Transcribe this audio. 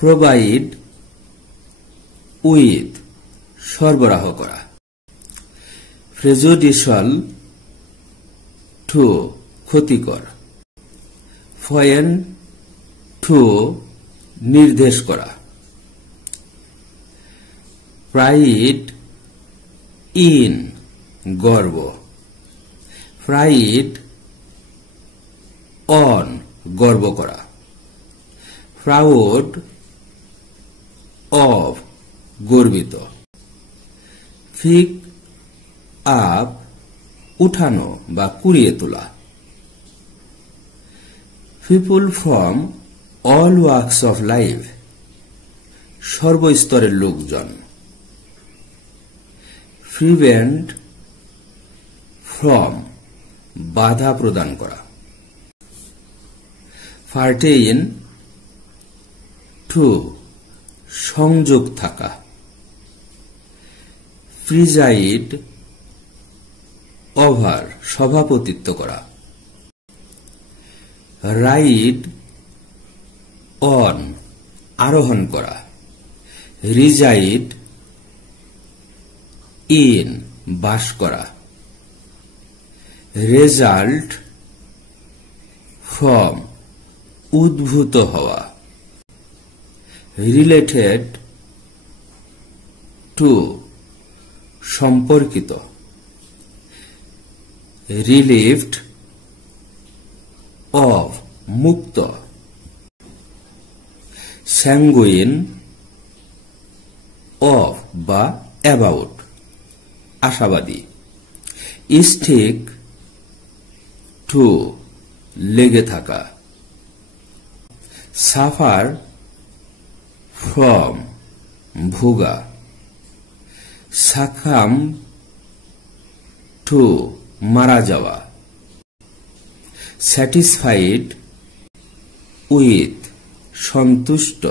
Provide with সরবরাহ করা। প্রেজুডিশিয়াল two ক্ষতিকর। পয়েন্ট টু নির্দেশ করা। প্রাইড ইন গর্ব। প্রাইড অন গর্ব করা। প্রাউড অফ গর্বিত। পিক আপ উঠানো বা কুড়িয়ে তোলা। People from all works of life সর্বস্তরের লোকজন। প্রিভেন্ট ফ্রম বাধা প্রদান করা। পার্টেইন টু সংযোগ থাকা। প্রিজাইড ওভার সভাপতিত্ব করা। রাইড অন আরোহণ করা। রিজাইড ইন বাস করা। রেজাল্ট ফ্রম উদ্ভূত হওয়া। রিলেটেড টু সম্পর্কিত। রিলিভড অফ মুক্ত। স্যাঙ্গুইন অফ বা অ্যাবাউট আশাবাদী। স্টিক টু লেগে থাকা। সাফার ফ্রম ভোগা। সাকাম টু মারা যাওয়া। স্যাটিসফাইড উইথ সন্তুষ্ট।